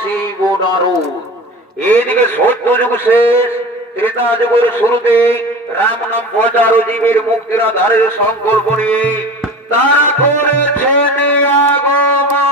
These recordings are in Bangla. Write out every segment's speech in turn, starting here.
শিব নারদ। এদিকে সত্য যুগ শেষ, ত্রেতা যুগের শুরুতে রাম নাম প্রচার ও জীবের মুক্তির আধারের সংকল্প নিয়ে তারা করেছেন আগমন।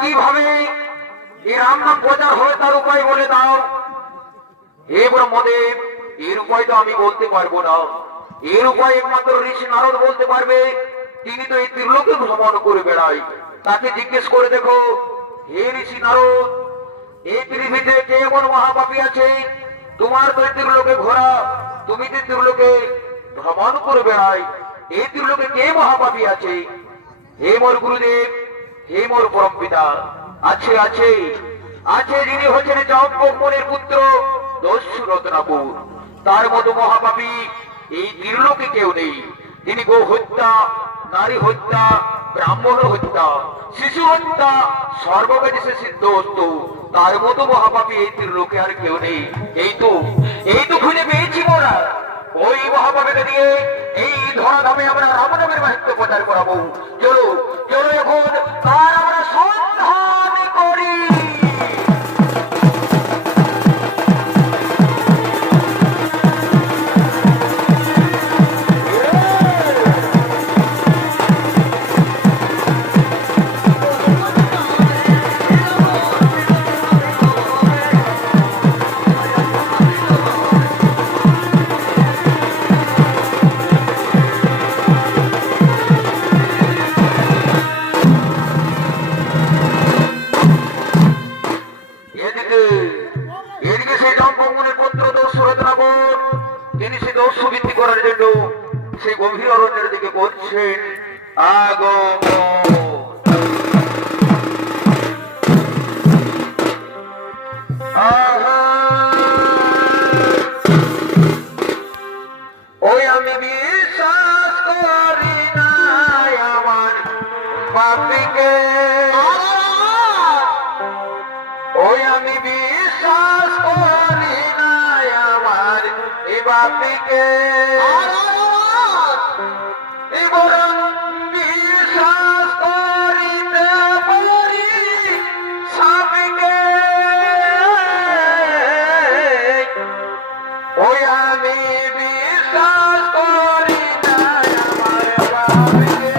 কিভাবে এই রাম নাম প্রচার হবে তার উপায় বলে দাও। হে ব্রহ্মদেব, এর উপায় তো আমি বলতে পারবো না, এর উপায় একমাত্র ঋষি নারদ বলতে পারবে। তিনি তো এই ত্রিলোকে ভ্রমণ করে বেড়ায়। তাকে জিজ্ঞেস করে দেখো, হে ঋষি নারদ, এই পৃথিবীতে কে এমন মহাপাপী আছে? তোমার তো এই ত্রিলোকে ঘোরা, তুমি তো ত্রিলোকে ভ্রমণ করে বেড়াই, এই ত্রিলোকে কে মহাপাপী আছে? হে মোর গুরুদেব, হে মোর পরম পিতা, আছে আছে আছে, যিনি হচ্ছেন চম্পকমণির পুত্র দস্যু রত্নাপুর। তার মতো মহাপাপী এই ত্রিলোকে কেউ নেই। তিনি গো হত্যা, নারী হত্যা, ব্রাহ্মণ হত্যা, শিশু হত্যা সর্বকাজে সে সিদ্ধহস্ত। তার মতো মহাপাপী এই ত্রিলোকে আর কেউ নেই। এই তো খুঁজে পেয়েছি মোরা। ওই মহাপাপীকে দিয়ে এই ধরাধামে আমরা রাম নামের মাহাত্ম্য প্রচার করাবো। চলো চলো, এখন তার আমরা সন্ধান করি। এদিকে সেই চম্পকমণির পুত্র দস্যু রত্নাকর, তিনি সেই দস্যু বৃদ্ধি করার জন্য সেই গভীর অরণ্যের দিকে করছেন আগমন। ওই আমি বিশ্বাস করি না আমার পাপীকে, ওই আমি বিশ্বাস করি না আমার এ বাপীকে, বরং বিশ্বাস করিতে পারি স্বামীকে। ওই আমি বিশ্বাস করি না আমার বাপীকে।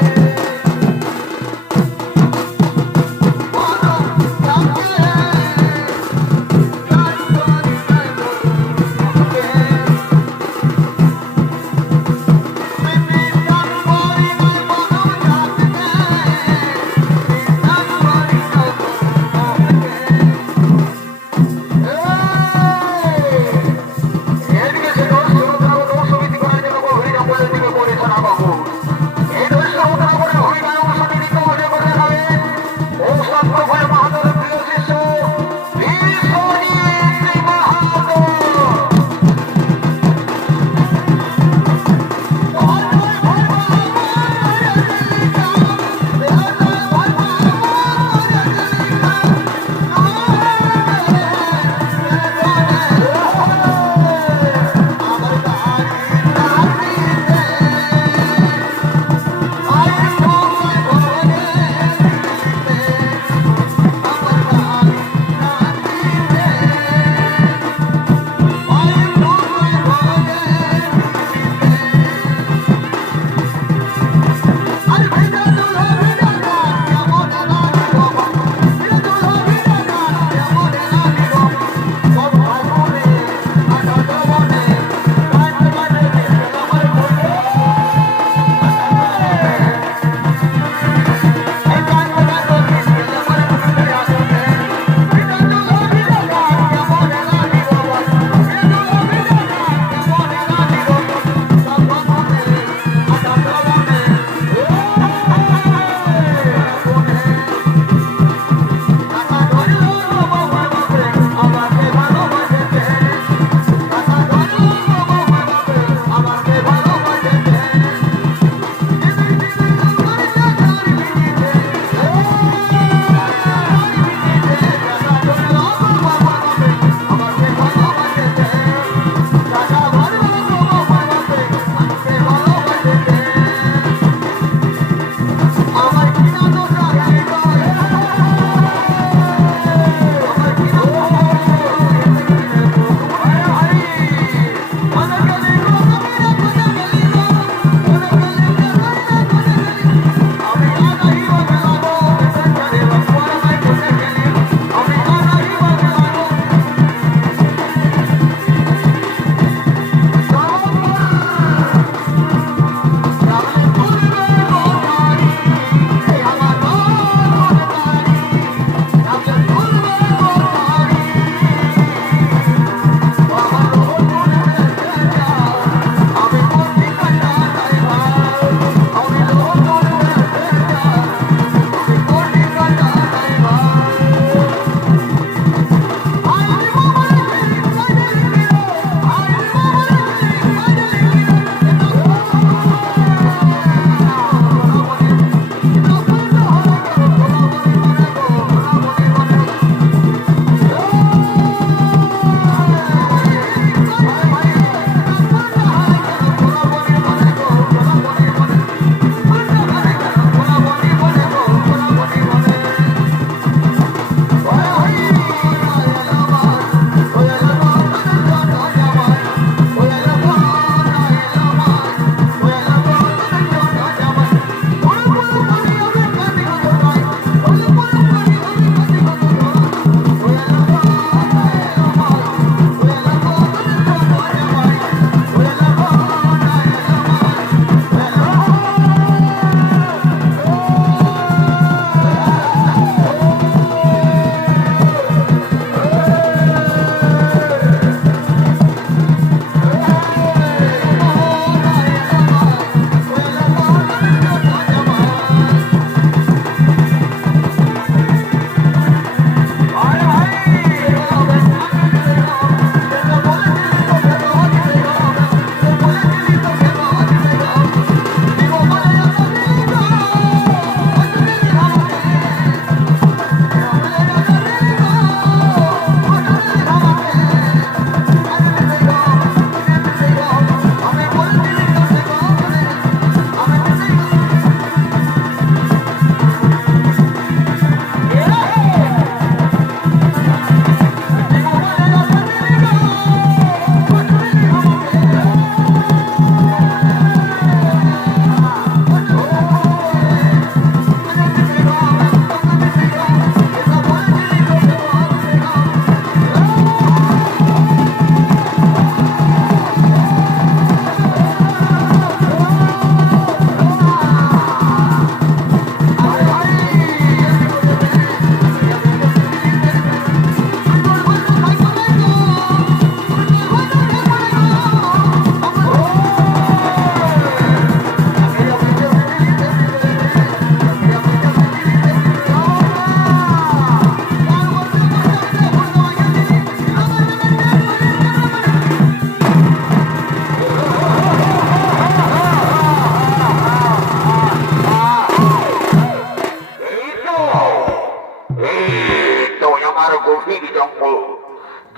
এই তো আমার গভীর জঙ্গল,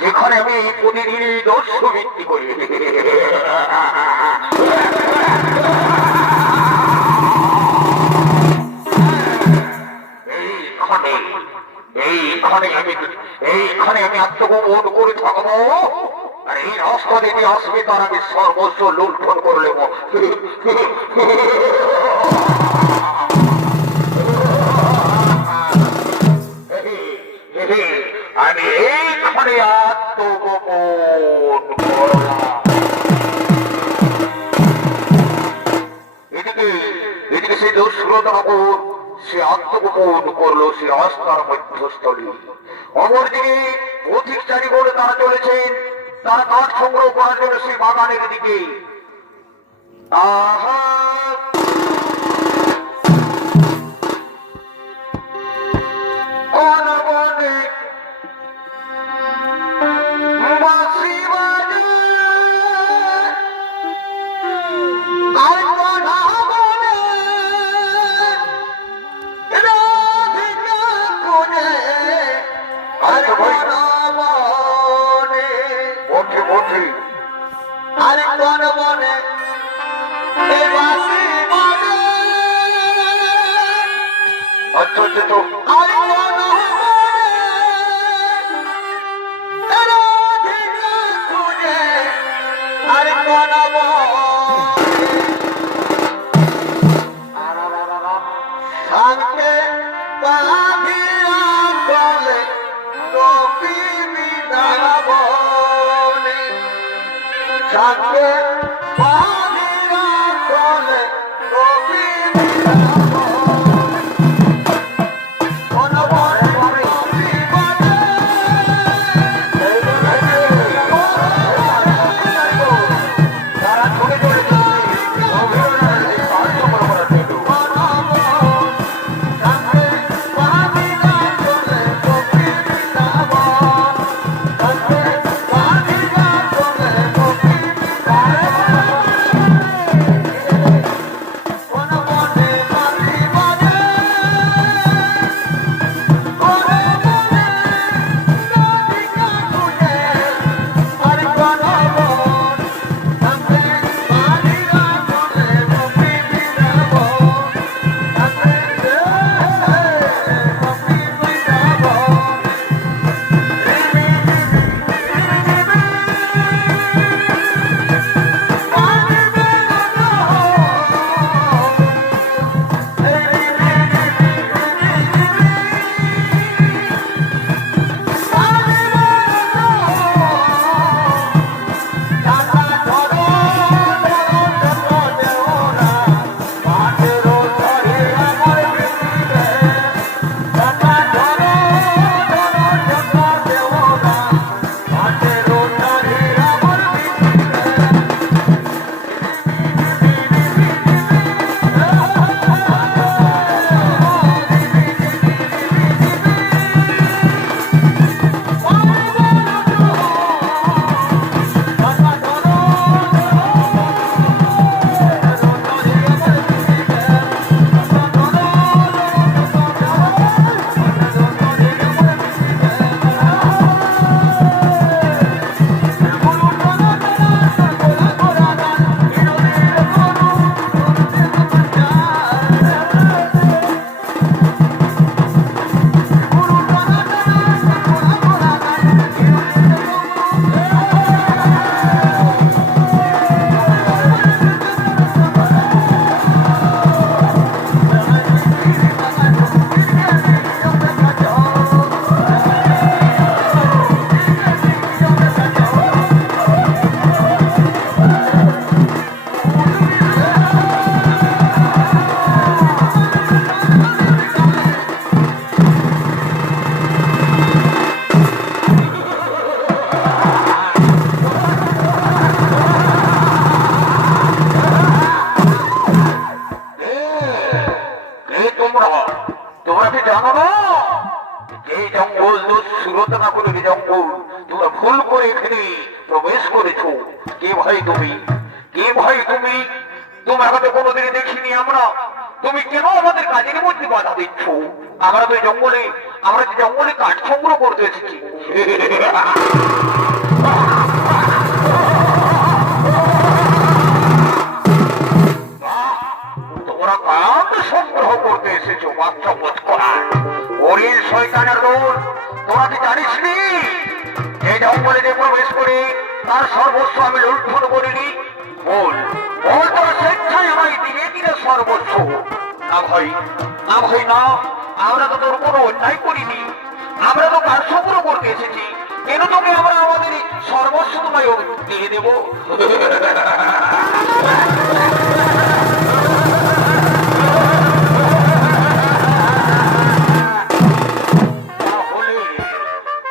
যেখানে আমি প্রতিদিনই দস্যু বৃত্তি করি। এইখানে আমি আত্মগোপন করে থাকবো, আর এই রাস্তা দিতে আসবে তার আমি সর্বস্ব লুণ্ঠন করে নেব। আমি এইখানে আত্মগোপন করলাম। এদিকে সে দস্যুরতাপুর সে আত্মগোপন করলো সে রাস্তার মধ্যস্থলে। অপরদিকে পথিকচারী বলে তারা চলেছেন তারা কাঠ সংগ্রহ করার জন্য সেই বাগানের দিকে। আহা, আমরা যে জঙ্গলে কাঠ সংগ্রহ করতে এসেছি। তোমরা কাঠ সংগ্রহ করতে এসেছো বাচ্চা বোধ করা ওরিল শয়তানের দল। তোরা কি জানিস নি এই জঙ্গলে যে প্রবেশ করে তার সর্বস্ব আমি লুণ্ঠন করিনি? বল বল তোরা স্বেচ্ছায় আমায় দিনে দিনে সর্বস্ব। না ভাই, না ভাই না, আমরা তো তোর কোনো অন্যায় করিনি। আমরা তো কাঠ সংগ্রহ করতে এসেছি, কেন তোকে আমরা আমাদের সর্বস্ব তোমায় দিয়ে দেবো?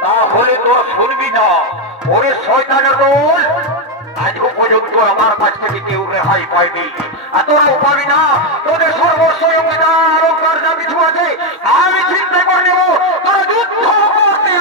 তাহলে তোর শুনবি না ওরে শয়তানের দল। আজও পর্যন্ত আমার কাছ থেকে কেউ রেহাই পাইনি, আর তোরাও পাবি না। তোদের সর্বস্ব অলঙ্কার যা কিছু আছে আমি চিন্তা করে নেব। তোরা যুদ্ধ করতে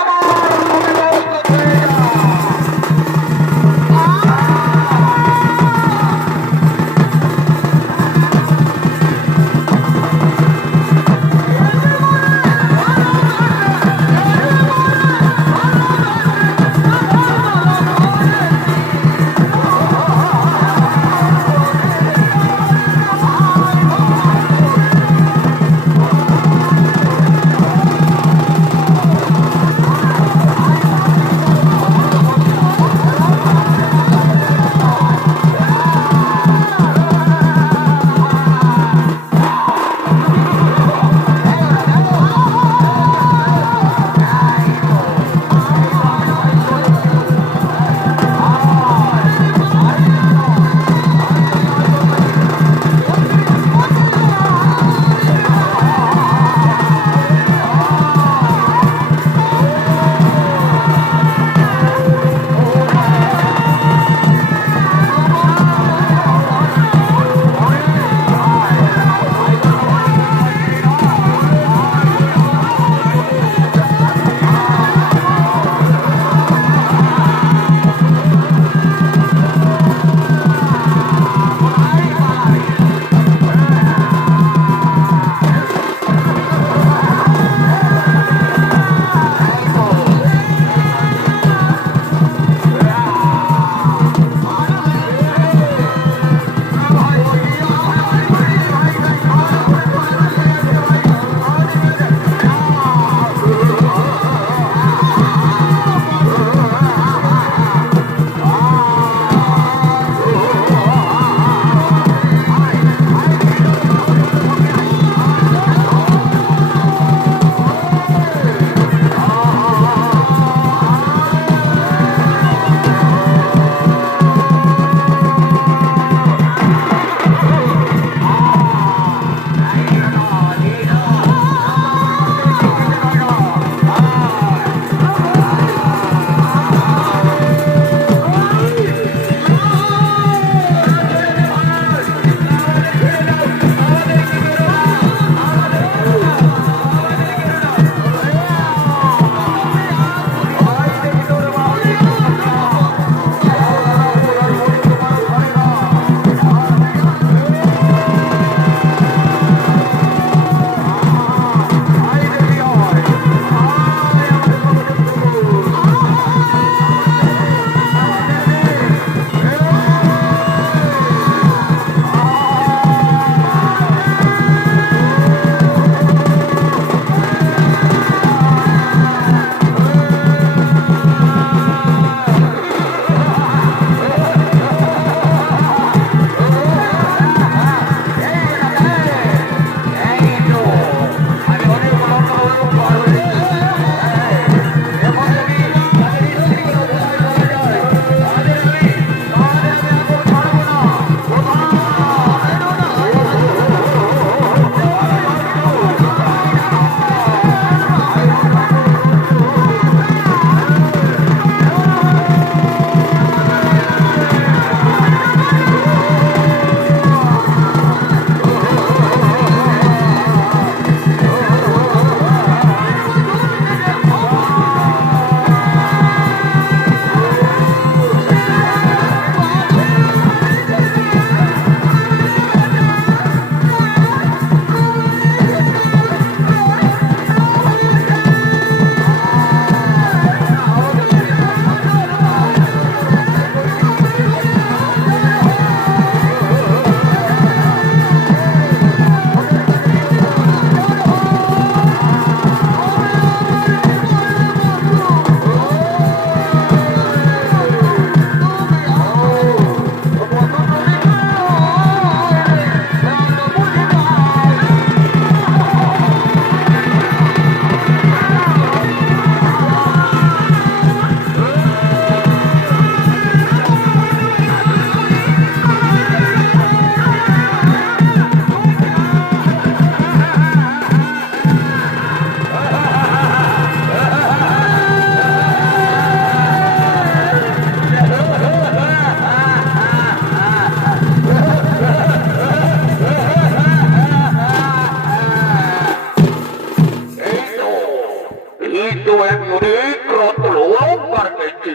কিন্তু আমি অনেক রত্ন অলঙ্কার পেয়েছি।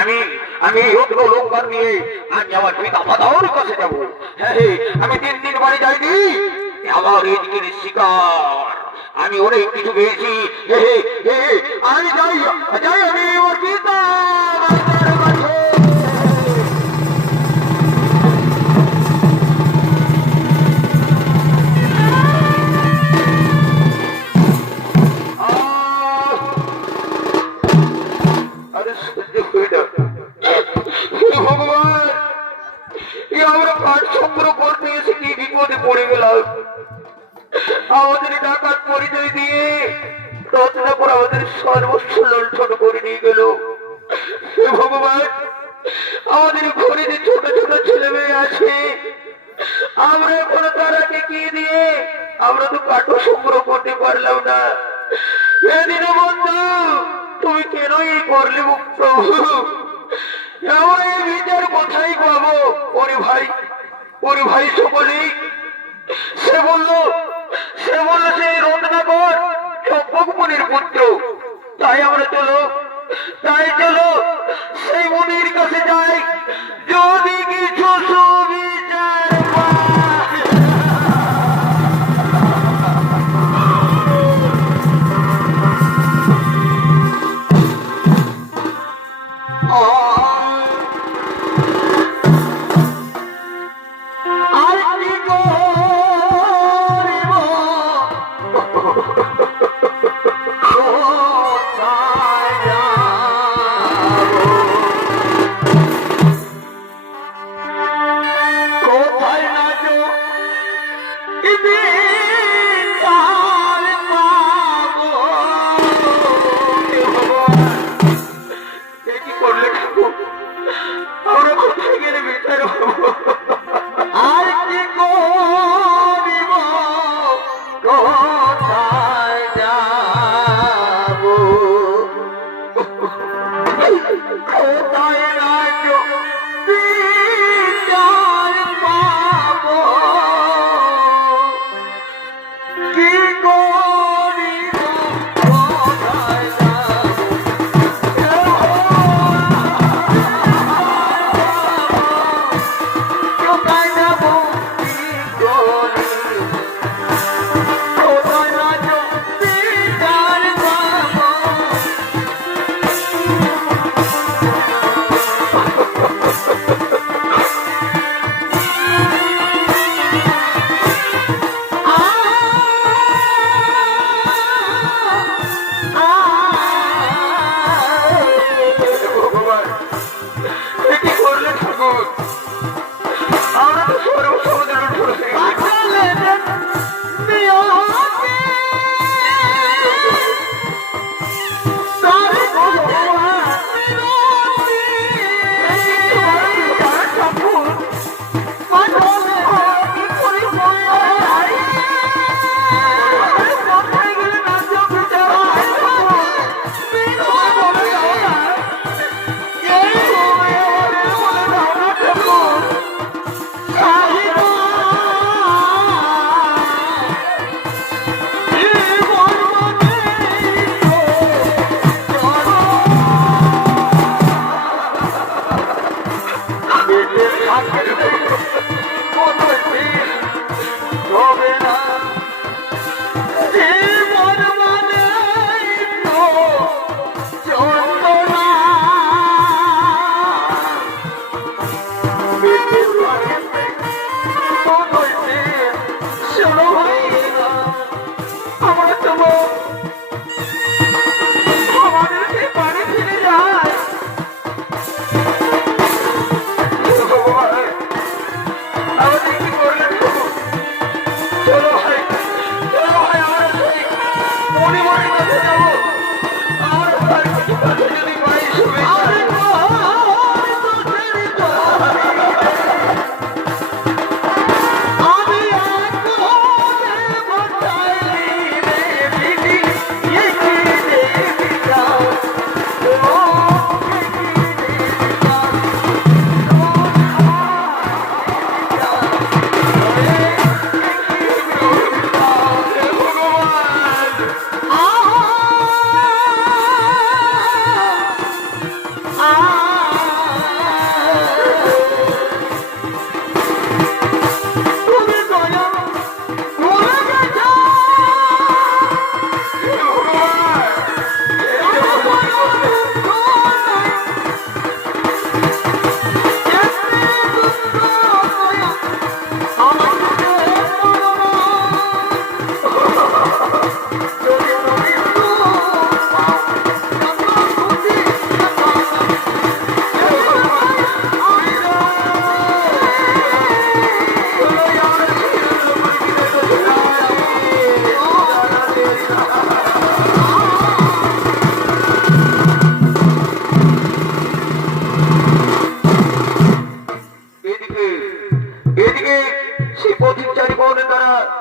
আমি আমি রত্ন অলঙ্কার নিয়ে আমি আমার পিতা মাতার কাছে যাবো। আমি 3 দিন বাড়ি যাইনি, আমার এদিকে শিকার আমি অনেক কিছু পেয়েছি। আমি যাই যাই আমি আমার পিতা মাতার কাছে। ভগবান, আমরা কাঠ সংগ্রহ করতে এসে কি বিপদে পড়ে গেলাম। আমাদের ডাকাত পরিচয় দিয়ে রত্নাকর আমাদের সর্বস্ব লুণ্ঠন করে নিয়ে গেল। ভগবান, আমাদের ঘরে যে ছোট ছোট ছেলে মেয়ে আছে, আমরা এখন তারাকে কি দিয়ে আমরা তো কাঠ সংগ্রহ করতে পারলাম না। এদিন বন্ধু, তুমি কেন এই করলে প্রভু? আমরা এই বিচার কোথায় পাবো? ওরে ভাই সকলেই সে বললো সেই রত্নাকর চম্পক মুনির পুত্র। তাই আমরা চলো সেই মুনির কাছে যাই, যদি কিছু সুবিচার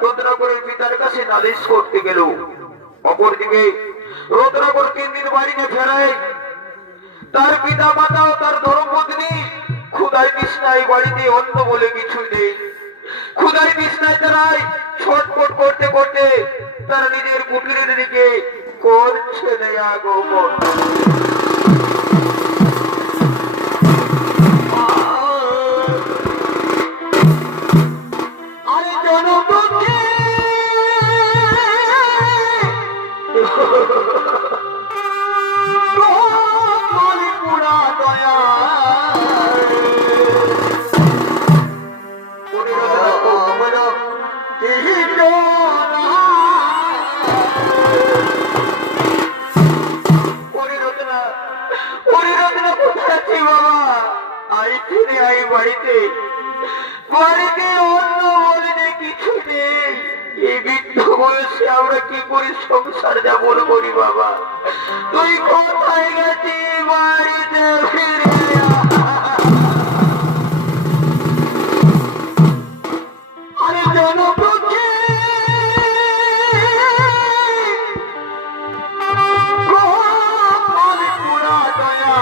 রত্নাকরের পিতার কাছে নালিশ করতে গেল। অপরদিকে রত্নাকর 3 দিন বাড়িতে ফেরায়। তার পিতা মাতা ও তার ধর্মপত্নী ক্ষুধায় তৃষ্ণায় বাড়িতে অন্ন বলে কিছু নেই। ক্ষুধায় তৃষ্ণায় তারা ছটফট করতে করতে তারা নিজের কুটিরের দিকে করছে আগমন। আরে জনপক্ষে পুরা দয়া বাড়িতে বাড়িতে অন্য বলে কিছু নেই। এই বৃদ্ধ বয়সে আমরা কি করে সংসার যাপন করি বাবা? তুই কোথায় গেছি? বাড়িতে ফিরে আরে জনপক্ষে পুরা দয়া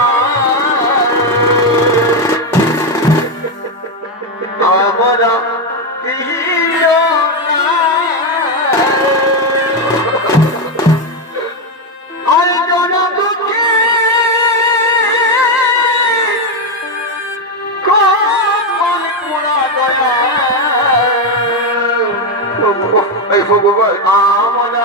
আমরা আর জনপক্ষে পুরা দয়া ভগবান আমরা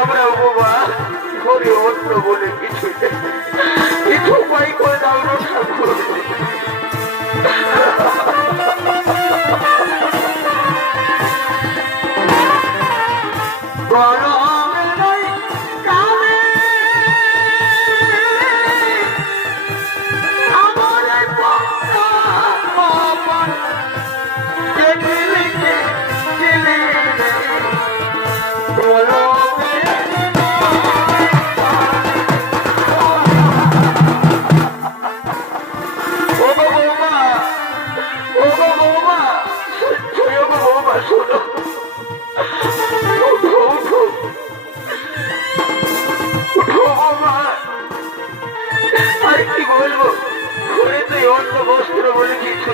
আমরা উপবাস করে অন্য বলে কিছু কিছু উপায় করে দাও রক্ষা করো। আর কি বলবো, ঘুরে তুই অন্য বস্ত্র বলে কিছু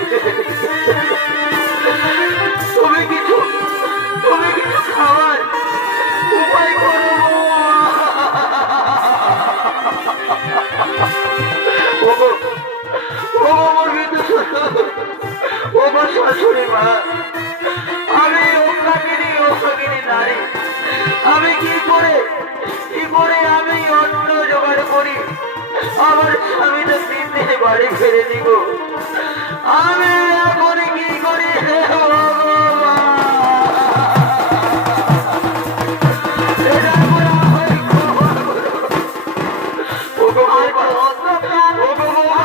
তুমি কিছু খাবার উপায় করো। শাশুড়ি মা, আমি অভাগিনী নারী, আমি কি করে আমি অন্ন জোগাড় করি? আমার স্বামী তো 3 দিনে বাড়ি ফিরে দিব, আমি এখন কি করি? হে ভগবান, এটা করা হয় ক্ষমা করো। ওগো বাবা, ওগো বাবা,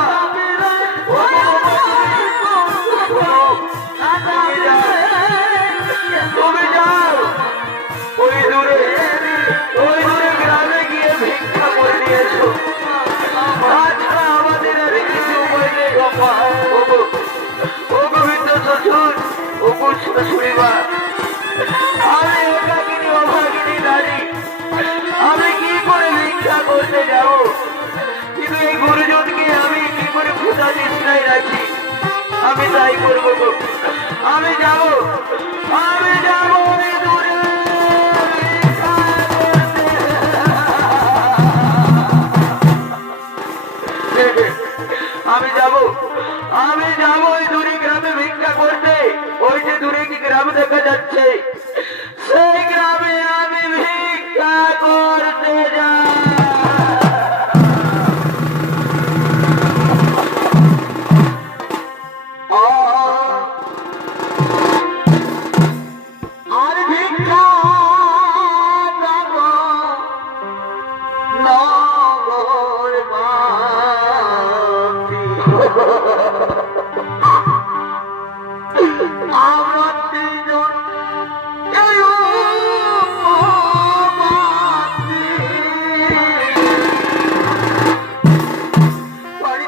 তুমি যাও ওই দূরে গ্রামে গিয়ে ভিক্ষা করে নিয়ে এসো। তাছাড়া আমাদের আর কিছু উপায় নেই বাবা। ওগো বৃদ্ধ শ্বশুর, ওগো শাশুড়ি মা, আমি একাকিনী অভাগিনী নারী, আমি কি করে ভিক্ষা করতে যাব? কিন্তু এই গুরুজনকে আমি কি করে ক্ষুধা তৃষ্ণায় রাখি? আমি তাই করবো গো। আমি যাব ওই দূরে ভিক্ষা করতে। আমি যাব ওই দূরে গ্রামে ভিক্ষা করতে। ওই যে দূরে কি গ্রাম দেখা যাচ্ছে, সেই গ্রামে আমি ভিক্ষা করতে যাই। আর ভিক্ষা দেব নগর বাসী। আমার দুজন এই উপবাসী। বাড়ি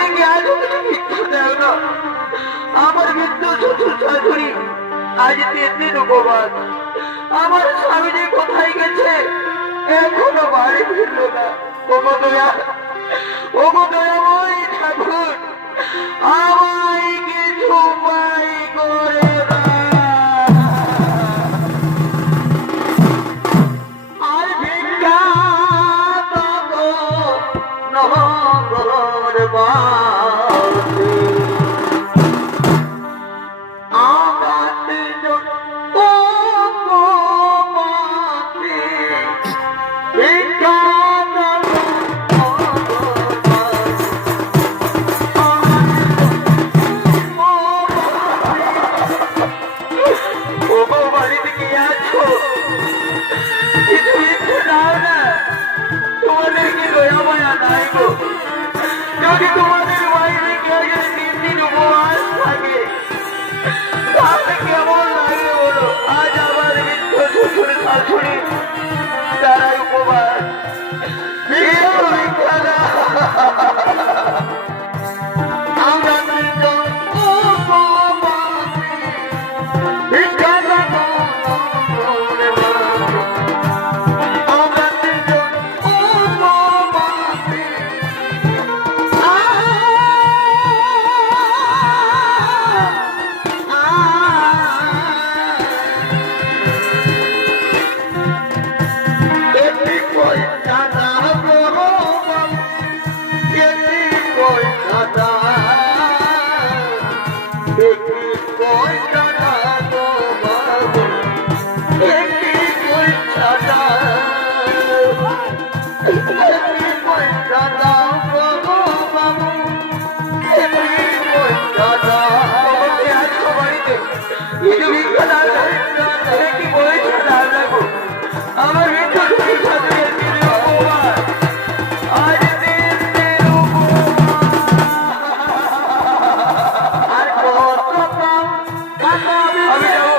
থেকে আছো তুমি ভিক্ষা দাও না। আমার বৃদ্ধ শ্বশুর শাশুড়ি আজ 3 দিন উপবাস। আমার স্বামী যে কোথায় গেছে, এখনো বাড়ি ফিরলো না। ওগো দয়াময় ঠাকুর, আমায় কিছু উপায় করে দাও। আর ভিক্ষা দেব নগর বাসী। আমার দুজন উপবাসী, ভিক্ষা দেব নগর বাসী। ওগো বাড়িতে কি আছো? কিছু ভিক্ষা দাও না। তোমাদের কি দয়া মায়া নাই গো? যদি তোমাদের বাইরে কেউ যদি 3 দিন উপবাস থাকে, তাহলে কেমন লাগে বলো? আজ আমার বৃদ্ধ শ্বশুর শাশুড়ি তারাই উপবাস। ভিক্ষা দাও। আমরা দুজন উপবাসী, ভিক্ষা দেব নগর বাসী। আমরা দুজন উপবাসী। এটি পয়সা দাও গো বাবু, এটি পয়সা দাও, এটি পয়সা দাও গো বাবু, এটি পয়সা দাও, এটি পয়সা দাও গো বাবু, এটি পয়সা দাও। আজকে বাড়িতে কিছু ভিক্ষা দাও না, এটি পয়সা দাও না গো। আমার বৃদ্ধ শ্বশুর শাশুড়ির দিনে উপবাস, আজ 3 দিন উপবাস। আর কত আমি যাবো।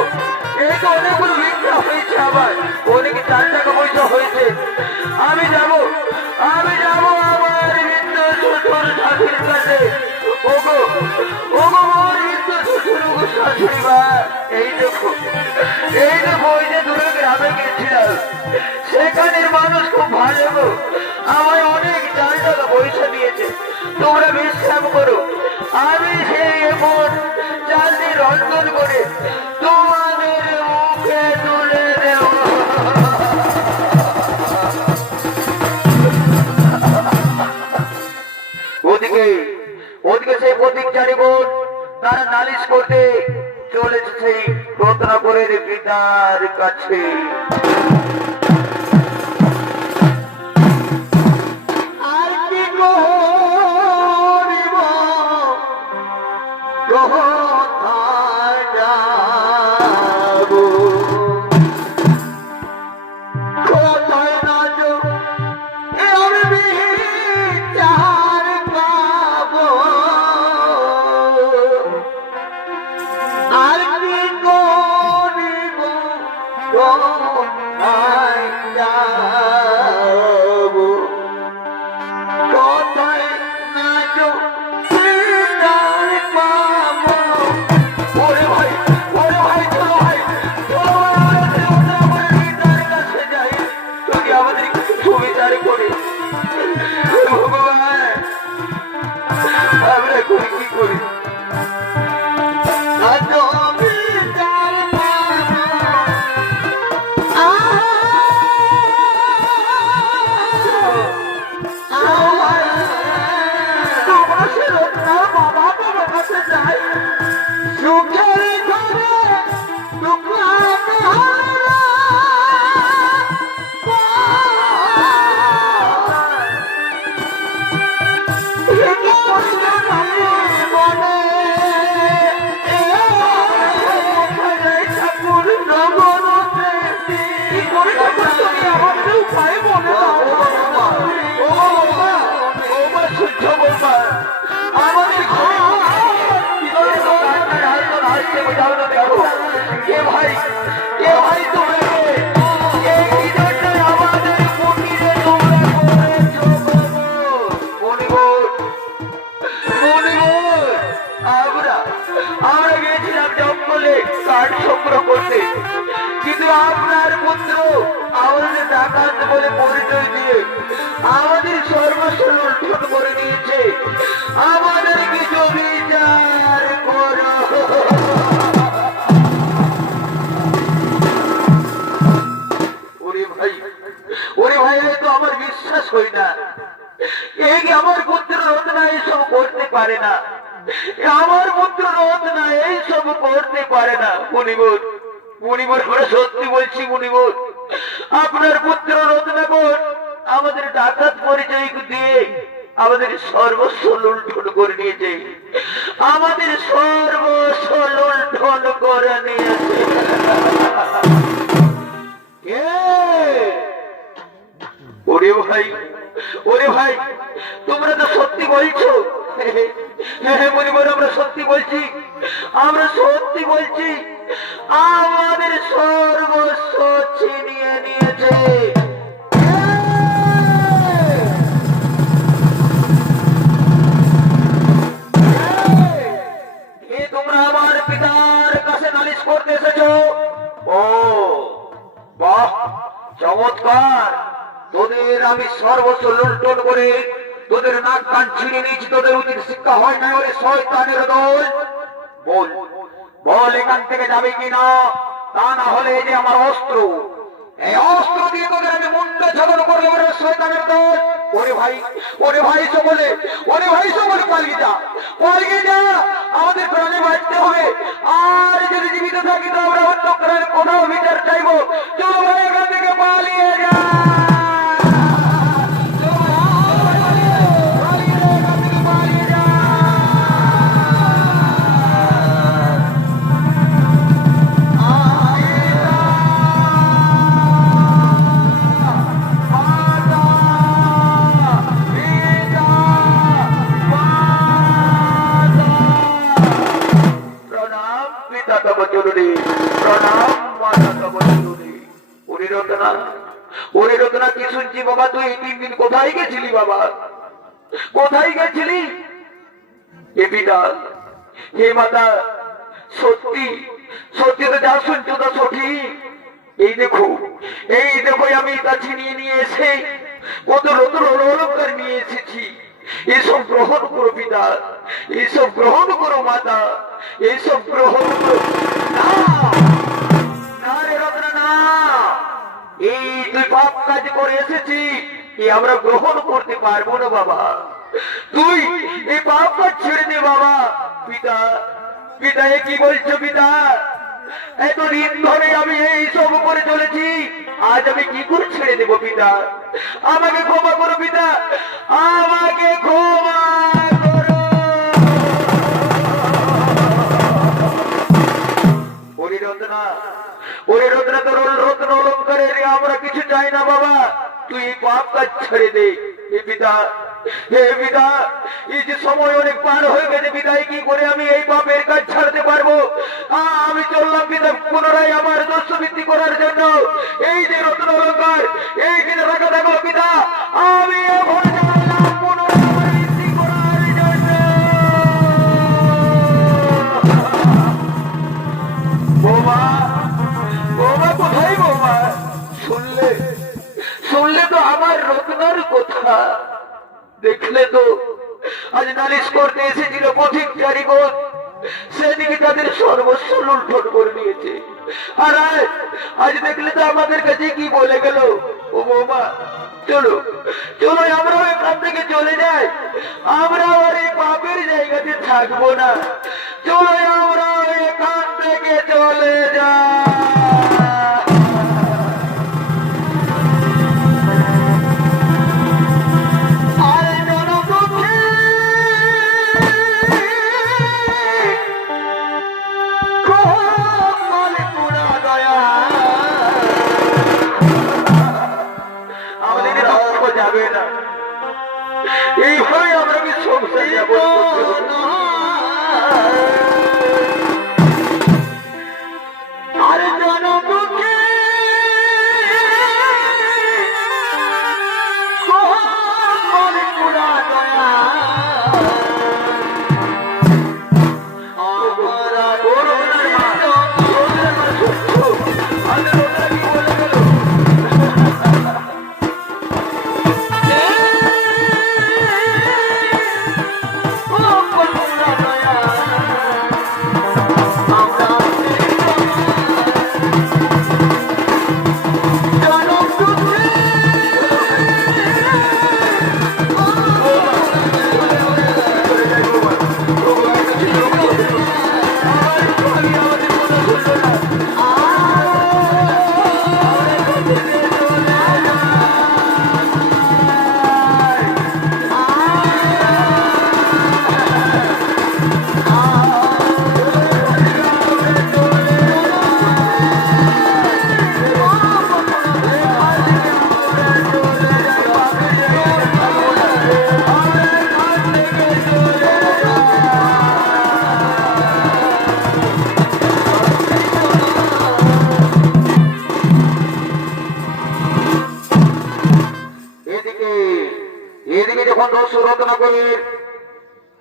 এই তো অনেকগুলো ভিক্ষা হয়েছে, আবার অনেক 4 টাকা পয়সা হয়েছে। আমি যাবো আমার বৃদ্ধ শ্বশুর শাশুড়ির কাছে। ওগো আমার বৃদ্ধ শ্বশুর, ওগো শাশুড়ি মা, এই দেখো ওই যে দূরে গ্রামে গেছিলাম, সেখানের মানুষ খুব ভালো গো। আমায় অনেক 4 টাকা পয়সা দিয়েছে। তোমরা বিশ্রাম করো, আমি সেই এখন 4 দিন রন্ধন করে তোমাদের মুখে তুলে দেব। ওদিকে সেই প্রতিজ্ঞানী বোন তার পিতার কাছে। আর কি করিব কোথায় যাব, কোথায় না যাব এর বিচার পাব। আর কি করিব কোথায় যাব, কোথায় না যাব বিচার পাব। ওরে ভাই, ওরে ভাই, চলো ভাই, চলো ভাই, আমরা আমার পিতার কাছে যাই, যদি আমাদের কিছু সুবিচার করে। ভগবান, আমরা করি কি করি? আমরা গিয়েছিলাম জঙ্গলে কাঠ সংগ্রহ করতে, কিন্তু আপনার পুত্র আমাদের ডাকাত বলে পরিচয় দিয়ে আমাদের সর্বস্ব লুণ্ঠন করে নিয়েছে। আমাদের কিছু বিচার করো। ওরে ভাই, ওরে ভাই, তো আমার বিশ্বাস হয় না। এই আমার পুত্র রত্না এইসব করতে পারে না, আমার পুত্র রত্না এইসব করতে পারে না। মুনিবর, মুনিবর, আমরা সত্যি বলছি মুনিবর, আপনার পুত্র রত্নাকর আমাদের ডাকাত পরিচয় দিয়ে আমাদের সর্বস্ব লুণ্ঠন করে নিয়েছে, আমাদের সর্বস্ব লুণ্ঠন করে নিয়েছে। ওরে ভাই, ওরে ভাই, তোমরা তো সত্যি বলছো। হ্যাঁ মনিবর, আমরা সত্যি বলছি, আমরা সত্যি বলছি, আমাদের সর্বস্ব ছিনিয়ে নিয়েছে। তোমরা আমার পিতার কাছে নালিশ করতে এসেছো? ও বাহ, চমৎকার। তোদের আমি সর্বস্ব লুণ্ঠন করে তোদের নাক কান ছিঁড়ে নিয়েছি, তোদের উচিত শিক্ষা হয় না। ওরে শয়তানের দল, বল বল এখান থেকে যাবে কিনা, তা না হলে এই যে আমার অস্ত্র, এই অস্ত্র দিয়ে তোদের আমি মুন্ড ঝগড় করবো। ওরে শয়তানের দল, ওরে ভাই, ওরে ভাই সকলে, ওরে ভাই সকলে পালিয়ে যা, পালিয়ে যা, আমাদের প্রাণে বাঁচতে হবে। আর যদি জীবিত থাকি তো আমরা অন্য প্রাণের কোথাও বিচার চাইবো। চলো ভাই, এখান থেকে পালিয়ে যা। কি শুনছি বাবা, তুই এই 3 দিন কোথায় গেছিলি বাবা, কোথায় গেছিলি? এ পিতা, হে মাতা, সত্যি সত্যি তো যা শুনছো তা সঠিক। এই দেখো, এই দেখো, আমি তা ছিনিয়ে নিয়ে এসে কত নতুন অলঙ্কার নিয়ে এসেছি। এসব গ্রহণ করো পিতা, এসব গ্রহণ করো মাতা, এসব গ্রহণ করো। না রে রত্না, না, এই তুই পাপ কাজ করে এসেছি, আমরা গ্রহণ করতে পারবো না বাবা। তুই এই পাপ কাজ ছেড়ে দে বাবা। পিতা, পিতা, এ কি বলছো পিতা? এতদিন ধরে আমি এই সব করে চলেছি, আজ আমি কি করে ছেড়ে দেব পিতা? আমাকে ক্ষমা করো পিতা, আমাকে ক্ষমা করো। ওরে রত্না, ওরে রত্না, তোর রত্ন অলঙ্কারের আমরা কিছু চাই না বাবা, তুই এই পাপ কাজ ছেড়ে দে। হে পিতা, হে পিতা, এই যে সময় অনেক পার হয়ে গেছে পিতা, কি করে আমি এই পাপের কাজ ছাড়তে পারবো? আমি চললাম পিতা পুনরায় আমার দোষবৃত্তি করার জন্য। এই যে রত্ন অলঙ্কার এইখানে রাখা থাকো পিতা, আমি এখন চললাম পুনরাবৃত্তি করার জন্য। বৌমা, বৌমা কোথায় বৌমা? শুনলে, শুনলে তো আমার রত্নার কথা, দেখলে তো আজ নালিশ করতে এসেছিল পথিক কারিগর, সেদিকে তাদের সর্বস্ব লুণ্ঠন করে নিয়েছে। আর আজ দেখলে তো আমাদের কাছে কি বলে গেল। ও বৌমা, চলো চলো আমরাও এখান থেকে চলে যাই, আমরা আর এই পাপের জায়গাতে থাকবো না, চলো আমরা এখান থেকে চলে যাই। যাবে না, এইভাবে আমরা কি সংসার যাবো? আরে জানো দুঃখে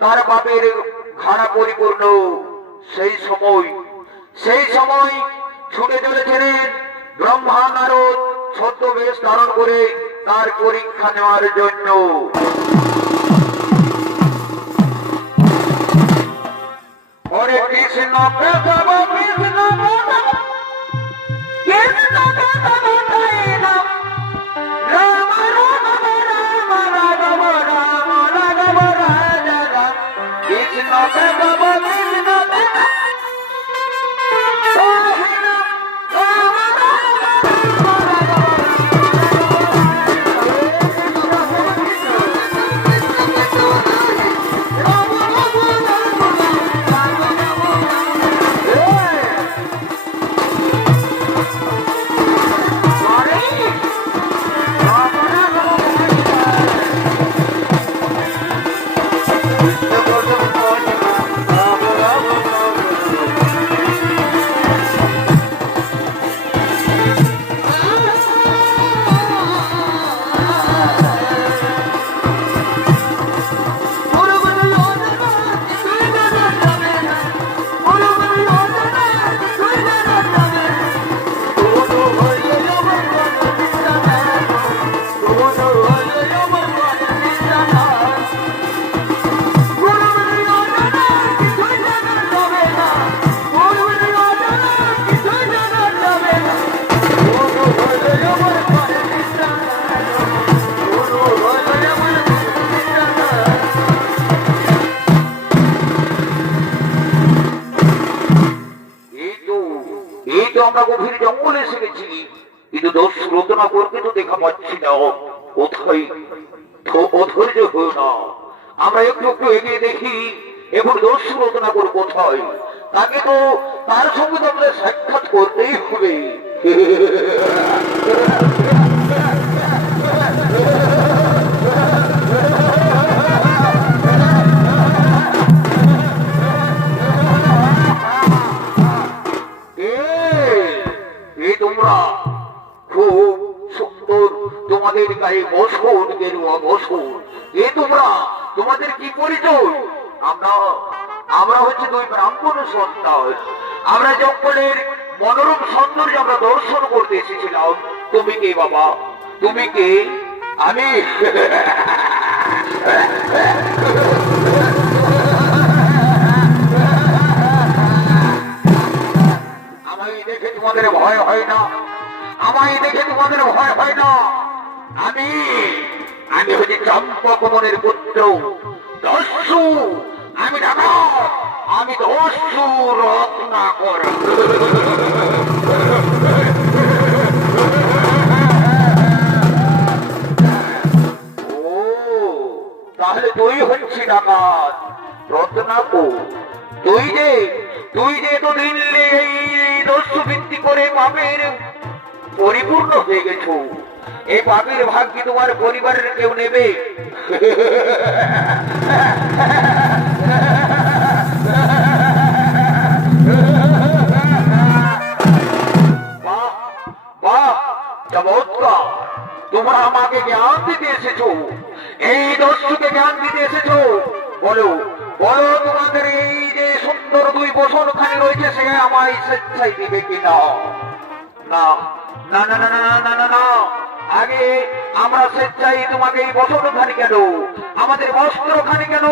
তার পাপের খাড়া পরিপূর্ণ, সেই সময় ছুটে চলেছিলেন ব্রহ্মা নারদ ছদ্মবেশ ধারণ করে তার পরীক্ষা নেওয়ার জন্য। হরে কৃষ্ণ কেশব কৃষ্ণ মাধব, কৃষ্ণ কেশব হরে রাম, রাম রাম রাম রাঘব রাম রাঘব রাজা রাম। কৃষ্ণ কেশব কৃষ্ণ আমরা গভীর জঙ্গলে এসে গেছি, কিন্তু দস্যু রত্নাকরকে তো দেখা পাচ্ছি না। কোথায়? অধৈর্য হয়ে না, আমরা একটু একটু এগিয়ে দেখি এখন দস্যু রত্নাকর কোথায়। তাকে তো, তার সঙ্গে তো আমাদের সাক্ষাৎ করতেই হবে। তোমরা খুব সুন্দর, তোমাদের গায়ে বসন, গেরুয়া বসন। তোমরা, তোমাদের কি পরিচয়? আমরা হচ্ছে দুই ব্রাহ্মণ সন্তান। আমরা জঙ্গলের মনোরম সৌন্দর্য আমরা দর্শন করতে এসেছিলাম। তুমি কে বাবা? তুমি কে? আমি আমায় দেখে তোমাদের ভয় হয় না? আমায় দেখে তোমাদের ভয় হয় না? আমি আমি হচ্ছি চম্পকমনের পুত্র দস্যু। আমি জানো, আমি দস্যু রত্নাকর। ও, তাহলে তুই হচ্ছি ডাকাত রত্নাকর। তুই যে এতদিন এই দস্যু বৃত্তি করে পাপের পরিপূর্ণ হয়ে গেছো, এই পাপের ভাগ কি তোমার পরিবারের কেউ নেবে? চমৎকার, তোমরা আমাকে জ্ঞান দিতে এসেছো, এই দস্যুকে জ্ঞান দিতে এসেছো। বলো বলো, তোমাদের এই যে সুন্দর দুই বসনখানি রয়েছে, সে আমায় স্বেচ্ছায় দিবে কিনা? না না না না না না না না, আগে আমরা স্বেচ্ছায় তোমাকে এই বসনখানি কেন, আমাদের বস্ত্রখানি কেন,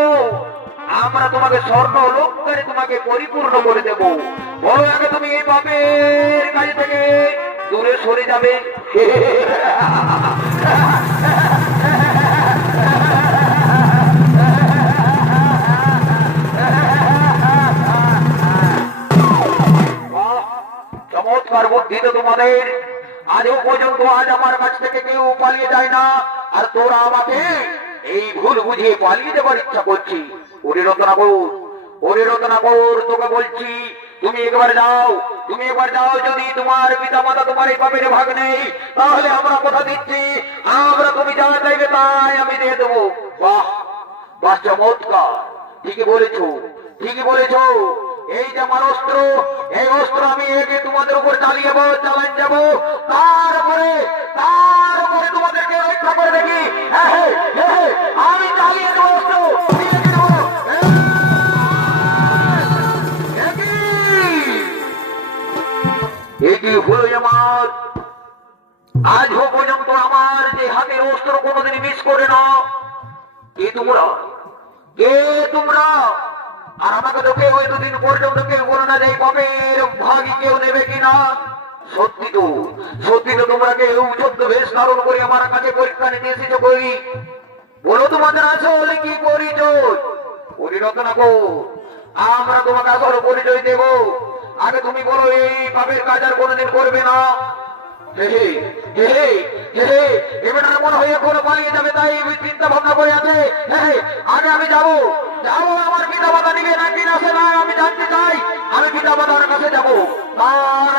আমরা তোমাকে স্বর্ণ অলংকারে তোমাকে পরিপূর্ণ করে দেব। বলো আগে তুমি এই পাপের কাজ থেকে দূরে সরে যাবে। চমৎকার বুদ্ধি তো তোমাদের। আজও পর্যন্ত আজ আমার কাছ থেকে কেউ পালিয়ে যায় না, আর তোরা আমাকে এই ভুল বুঝিয়ে পালিয়ে দেবার ইচ্ছা করছি। ওরে রত্নাকর, তোকে বলছি তুমি একবার যাও, যদি তোমার পিতা মাতা তোমার এই পাপের ভাগ নেই, তাহলে আমরা কথা দিচ্ছি, আমরা তুমি যা চাইবে তাই আমি দিয়ে দেবো। বাহ বাহ, চমৎকার, ঠিকই বলেছো। এই যে আমার অস্ত্র, এই অস্ত্র আমি একে তোমাদের উপর চালিয়ে যাবো, তারপরে তোমাদেরকে রক্ষা করে দেখি। আমি চালিয়ে দেবো অস্ত্র, এটি হলো আমার। আজ পর্যন্ত আমার যে হাতের অস্ত্র কোনোদিন মিস করে না। কে তোমরা? আর আমাকে তো কেউ এতদিন পর্যন্ত কেউ বলে না যে পাপের ভাগই কেউ নেবে কিনা। সত্যি তো তোমরা কেউ ছদ্মবেশ ধারণ করে আমার কাছে পরীক্ষা নিতে এসেছো। কই বলো তোমাদের আসলে কি পরিচয়? রত্নাকর, আমরা তোমাকে আসলে পরিচয় দেব। আগে তুমি বলো এই পাপের কাজ আর কোনোদিন করবে না। এবার মনে হয় এখনো পালিয়ে যাবে, তাই চিন্তা ভাবনা করে আছে। আগে আমি যাবো, আমার পিতা মাতা নিবে নাকি না সে না আমি জানতে চাই। আমি পিতা মাতার কাছে যাবো, তার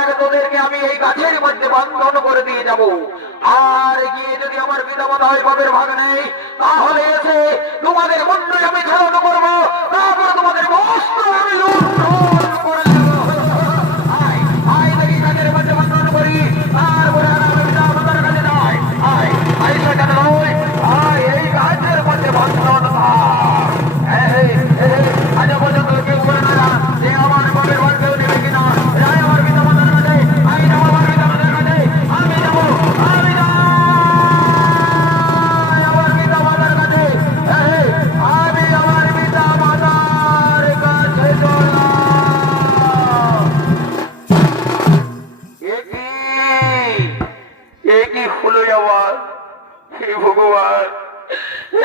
আগে তোদেরকে আমি এই গাছের মধ্যে বন্ধন করে দিয়ে যাব। আর গিয়ে যদি আমার পিতা মাতা হয় পাপের ভাগ নেই, তাহলে এসে তোমাদের মন্ডলে আমি ছাড়ানো করবো, তারপরে তোমাদের বস্ত্র আমি লুণ্ঠন করে দেবো। ভগবান,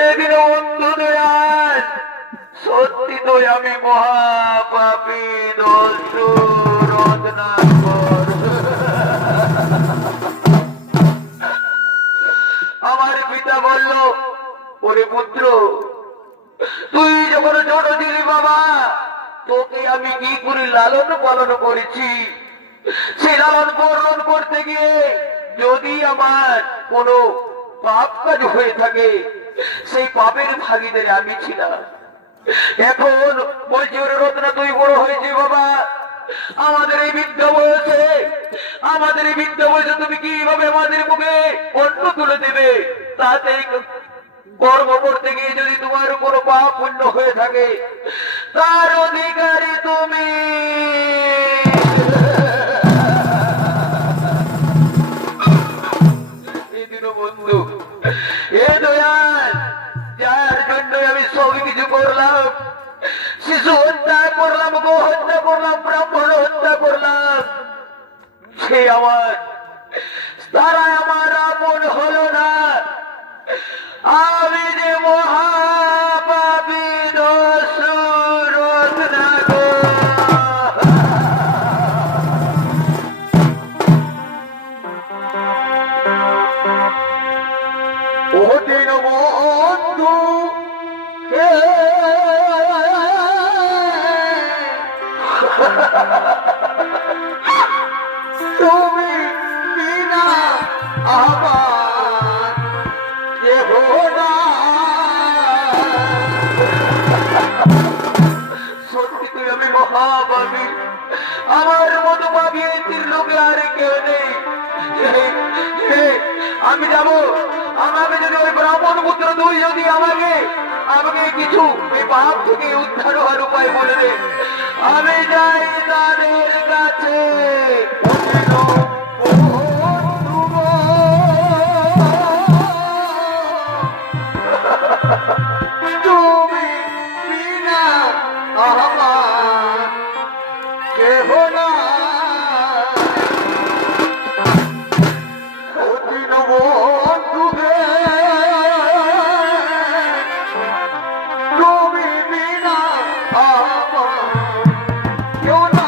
এদিন বন্ধু দয়াল, সত্যি তো আমি মহাপাপী দস্যু রত্নাকর। কর। আমার পিতা বলল, ওরে পুত্র, তুই যখন ছোট ছিলি বাবা, তোকে আমি কি করে লালন পালন করেছি, সে লালন পালন করতে গিয়ে যদি আমার কোনো পাপ কাজ হয়ে থাকে, সেই পাপের ভাগীদারি আমি ছিলাম। এখন বলছি, ওরে রত্না, তুই বড় হয়েছে বাবা, আমাদের এই বৃদ্ধ বয়সে তুমি কিভাবে আমাদের মুখে অন্ন তুলে দেবে? তাতে কর্ম করতে গিয়ে যদি তোমার কোনো পাপ পুণ্য হয়ে থাকে, তার অধিকারী তুমি। বন্ধু, এ দয়াল, যার জন্য আমি সব কিছু করলাম, শিশু হত্যা করলাম, গো হত্যা করলাম, ব্রাহ্মণ হত্যা করলাম, সে আমার তারা আমার আপন হলো না। আমি যে মহাপাপী দস্যু রত্না গো। ও দিন বন্ধু, তুমি বিনা আমার কেহ না। সত্যি তুই আমি মহাপাপী, আমার মতো পাপী এই ত্রিলোকে আর কেউ নেই। আমি যাবো, আমাকে যদি ওই ব্রাহ্মণ পুত্র তুই যদি আমাকে কিছু এই পাপ থেকে উদ্ধার হওয়ার উপায় বলে দে, আমি যাই তাদের কাছে। তুমি বিনা আমার কেহ না। তুমি বিনা আমার কেউ না।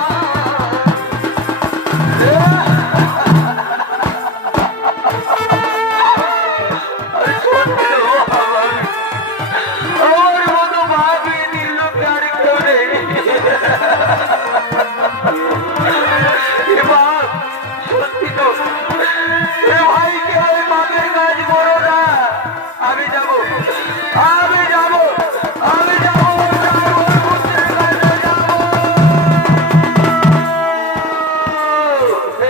আমার মতো ভাবি দিল প্যার করে। সত্যি তো ভাইকে আমি পাপের কাজ করো না। আমি যাবো, আমি যাবো, আমি যাবো,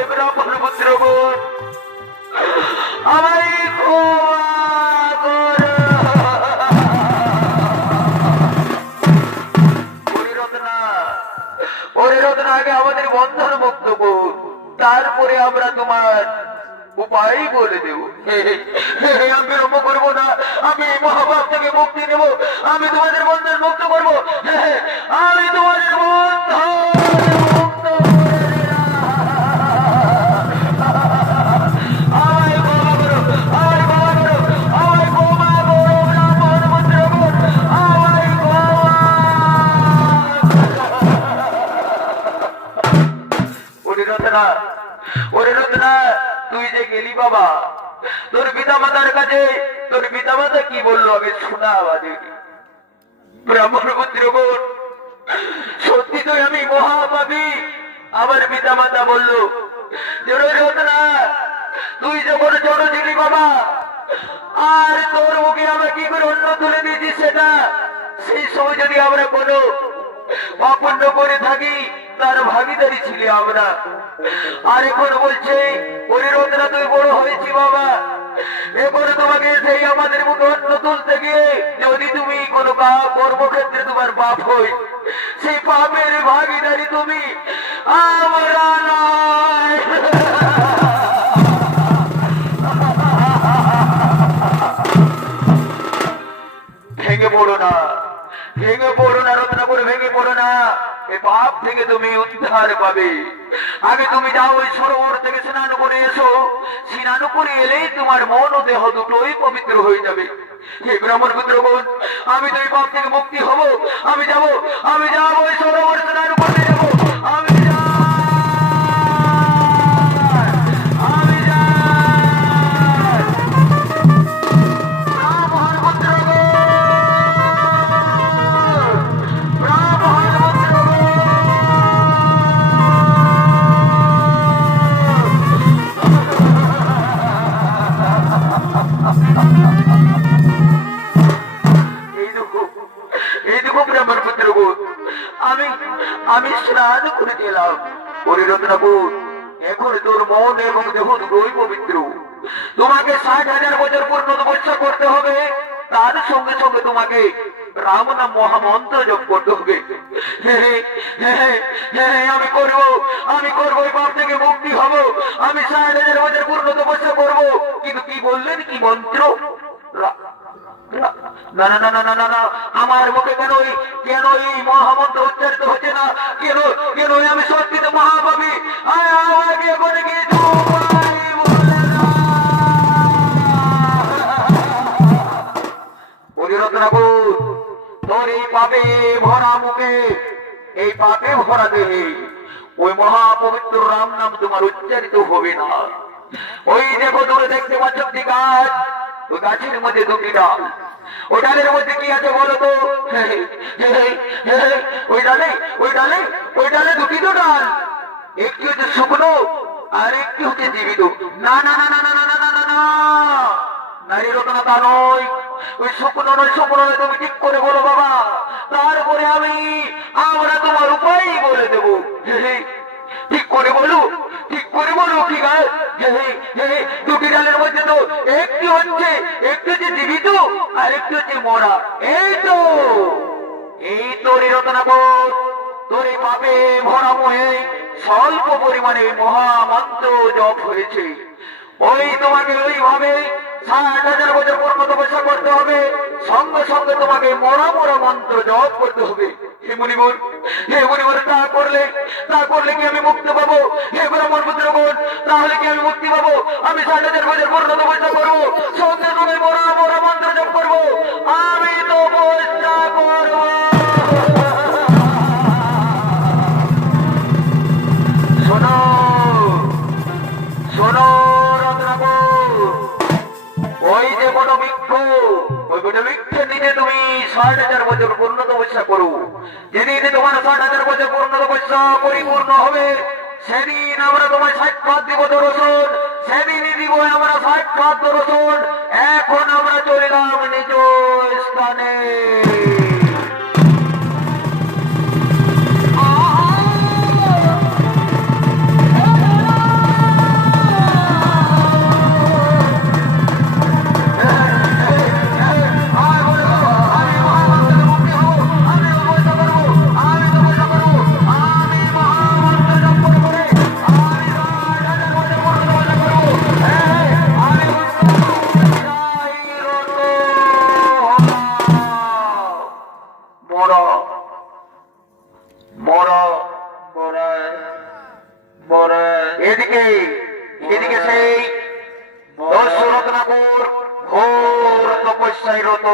ব্রাহ্মণ পুত্র বোন, আমায় ক্ষমা করো। ওরে রত্না, আগে আমাদের বন্ধন মুক্ত কর, তারপরে আমরা তোমার উপায় বলে দেব। আমি বিলম্ব করবো না, আমি মহাপাপ থেকে মুক্তি নেব, আমি তোমাদের বন্ধন মুক্ত করবো, আমি তোমাদের বন্ধন মুক্ত করে দিলাম। আমায় ক্ষমা করো, আমায় ক্ষমা করো, আমায় ক্ষমা করো, ব্রাহ্মণ পুত্র বোন, আমায় ক্ষমা। ওরে রত্না, ওরে রত্না, তুই যে গেলি বাবা, তোর পিতা মাতার কাছে, তোর পিতা মাতা কি বললো আগে শোনা আওয়াজে। ব্রাহ্মণ পুত্র বোন, সত্যি তো আমি মহাপাপী। আমার পিতা মাতা বললো, রত্না, তুই যখন ছোট ছিলি বাবা, আর তোর মুখে আমরা কি করে অন্ন তুলে দিয়েছি, সেটা সেই সময় যদি আমরা কোনো অপূর্ণ করে থাকি, তার ভাগিদারি ছিলে আমরা। আর এখন বলছে, ওরে রত্না, তুই বড় হয়েছি বাবা, এখন তোমাকে সেই আমাদের মুখে অন্ন তুলতে গিয়ে যদি তুমি কোনো কর্মক্ষেত্রে তোমার পাপ হয়, সেই পাপের ভাগিদারি তুমি, আমরা নয়। ভেঙে পড়ো না, ভেঙে পড়ো না রত্না করে, ভেঙে পড়ো না। এই পাপ থেকে তুমি উদ্ধার পাবে। আগে তুমি যাও, ওই সরোবর থেকে স্নান করে এসো, স্নান করে এলেই তোমার মন ও দেহ দুটোই পবিত্র হয়ে যাবে। হে ব্রাহ্মণ পুত্র বোন, আমি তো এই পাপ থেকে মুক্তি হব, আমি যাবো, আমি যাবো, ওই সরোবর স্নান করতে যাবো, আমি যাবো। না। ওরে রত্নাপুর, এখন তোর মন এবং দেহ দুটোই পবিত্র। তোমাকে 60,000 বছর পূর্ণ তপস্যা করতে হবে, তার সঙ্গে সঙ্গে তোমাকে রাম নাম মহামন্ত্র জপ করতে হবে। আমি করবো, এই পাপ থেকে মুক্তি হব। আমি 60,000 বছর পূর্ণ তপস্যা করবো। কিন্তু কি বললেন, কি মন্ত্র? না না না না না না না, আমার মুখে কেন এই মহামন্ত্র উচ্চারিত হচ্ছে না? কেন কেন আমি সত্যিতে মহাপাপী? আমাকে বলে কিছু রত্নাপুর, তোর এই পাপে ভরা মুখে, এই পাপে ভরা দেহে ওই মহাপবিত্র রাম নাম তোমার উচ্চারিত হবে না। ওই দেখো দূরে দেখতে পাচ্ছ একটি গাছ, ওই গাছের মধ্যে দুটি ডাল। ওই ডালের মধ্যে কি আছে বলো তো? ওই ডালে দুটি তো ডাল, একটি হচ্ছে শুকনো আর একটি হচ্ছে জীবিত। না না না না না না না না না, নারী রত্না তা নয়। ওই শুকনো নয় তুমি ঠিক করে বলো বাবা, তারপরে আমরা তোমার উপায় বলে দেব। ঠিক করে বলো কি গাছ? দুটি ডালের মধ্যে তো একটি হচ্ছে জীবিত আর একটি হচ্ছে মরা। এই তো রত্নাকর, তোর এই পাপে ভরা মোহে স্বল্প পরিমাণে মহামন্ত্র জপ হয়েছে। ওই তোমাকে ওইভাবে 60,000 বছর পূর্ণ তপস্যা করতে হবে, সঙ্গে সঙ্গে তোমাকে মরা মন্ত্র জপ করতে হবে। হে মুনিবর, তা করলে কি আমি মুক্তি পাবো? হে ব্রাহ্মণ পুত্রগণ, তাহলে কি আমি মুক্তি পাবো? আমি 60,000 বছর পূর্ণ তপস্যা করবো, সঙ্গে সঙ্গে মরা মন্ত্র জপ করবো। আমি তপস্যা করবো। শোনো রত্নাকর, ওই যে বটবৃক্ষের নিচে তুমি 60,000 বছর পূর্ণ তপস্যা করো। যেদিন তোমার 60,000 বছর পূর্ণ তপস্যা পরিপূর্ণ হবে, সেদিন আমরা তোমায় 60 পাত দিব দর্শন। সেদিনই দিব আমরা 60 পাত দর্শন। এখন আমরা চলিলাম নিজ স্থানে। এদিকে সেই রত্নাকর ঘোর তপস্যায় রত।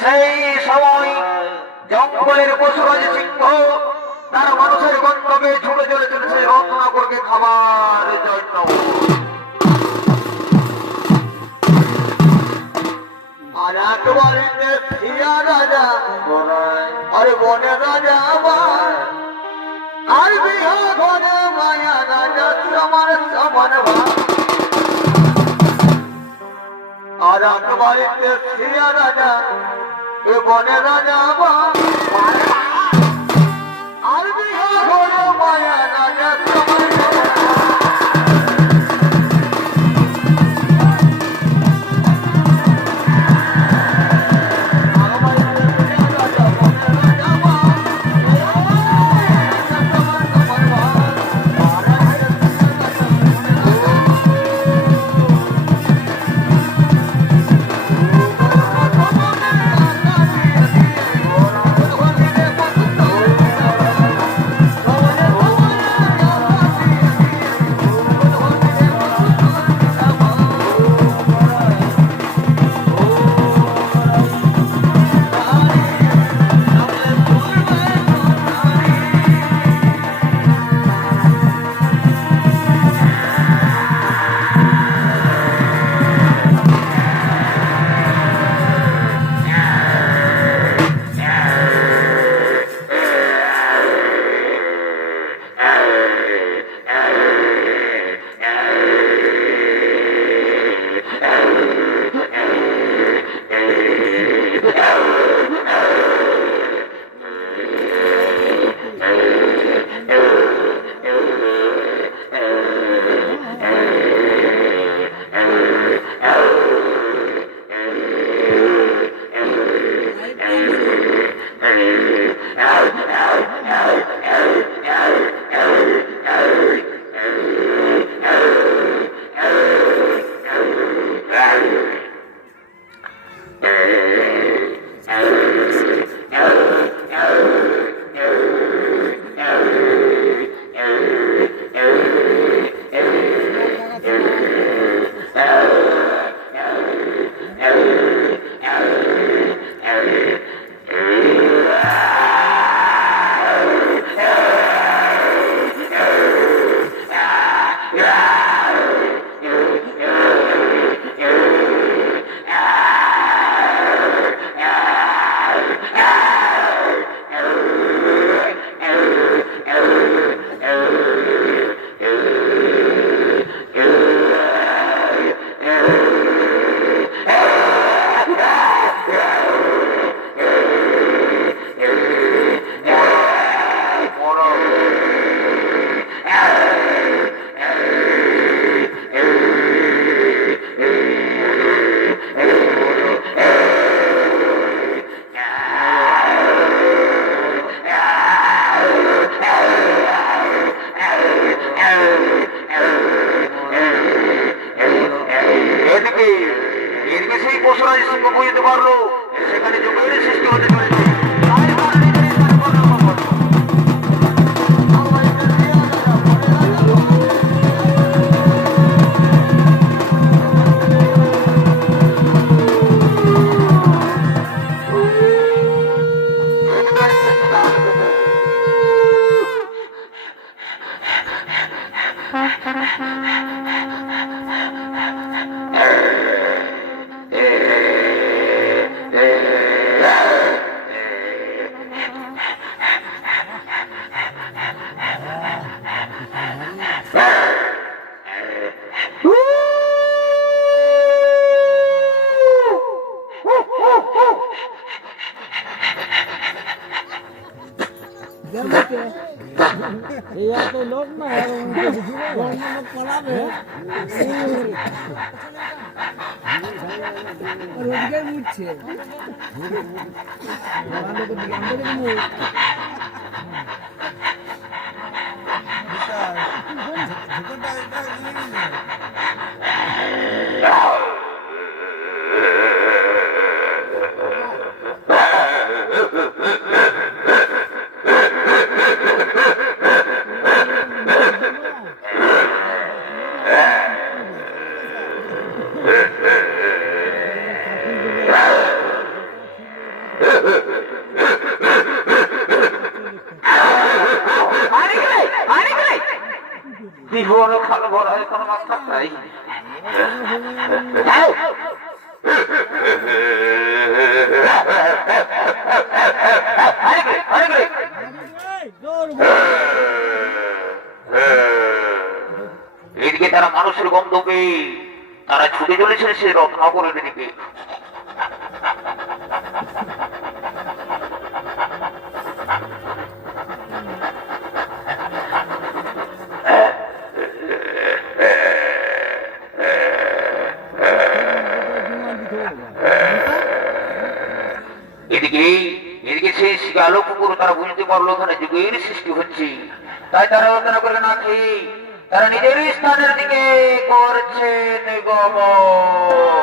সেই সময় জঙ্গলের পশুরাজ সিংহ তারা মানুষের গন্তব্যে ছুটে চলেছে রত্নাকরকে খাবার জন্য। আর একবারে রাজা, আরে বনে রাজা আর বিহা ঘরে মায়া রাজা সমান আর একবারে রাজা, এ বনে রাজা আর বিহা ঘরে মায়া রাজা সমান। এদিকে সেই পশুরাজ সিংহ বুঝতে পারলো সেখানে যুগের সৃষ্টি হতে চলেছে। লোক না লোক পড়াবে রোজগার উঠছে জীবন খালো বড় হয় কোনো মাথা নাই। এদিকে তারা মানুষের গন্ধ পেয়ে তারা ছুটে চলেছে সে রত্নাকরের দিকে। এদিকে সেই শিকালো কুকুর তারা বুঝতে পারলো ওখানে যুগের সৃষ্টি হচ্ছে, তাই তারা রচনা করে না খেয়ে তারা নিজের স্থানের দিকে করছে নিগমন।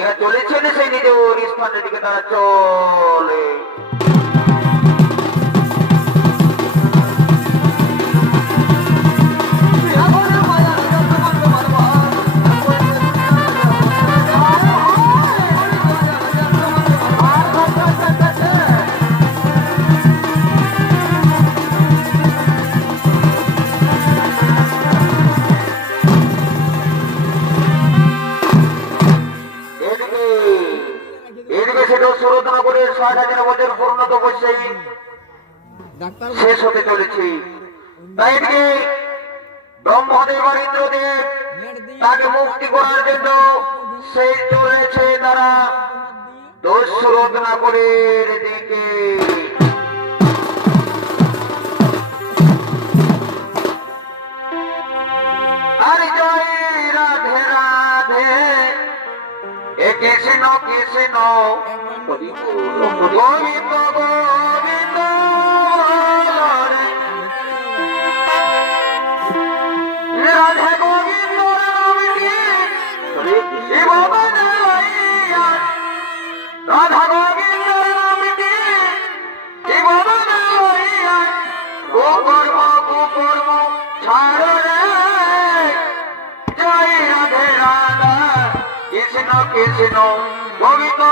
এরা চলেছেন সেই নিজের স্থানের দিকে তারা চলে। শেষ হতে চলেছে, তাই ব্রহ্মদেব আর ইন্দ্রদেব তাকে মুক্তি করার জন্য সেই চলেছে তারা দস্যুরত্নাকরের দিকে। আরে জয় রাধে রাধে, এ কৃষ্ণ কৃষ্ণ গোবিন্দ গোবিন্দ, রাধে গোবিন্দ রাধা গোবিন্দ কুকর্ম কুকর্ম ছাড় রে, জয় রাধে রাধা কৃষ্ণ কৃষ্ণ গোবিন্দ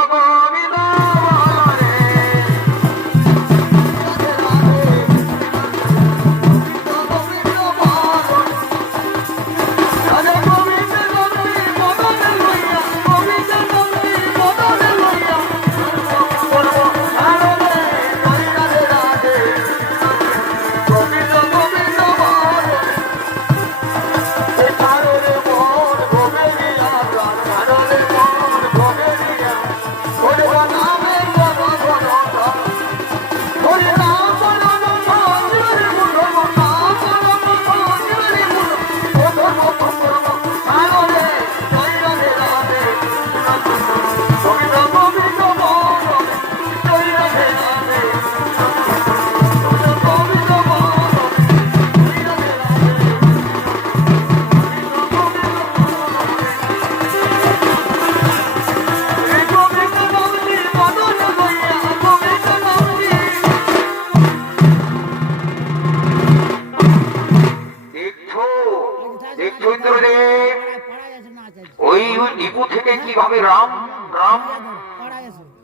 রাম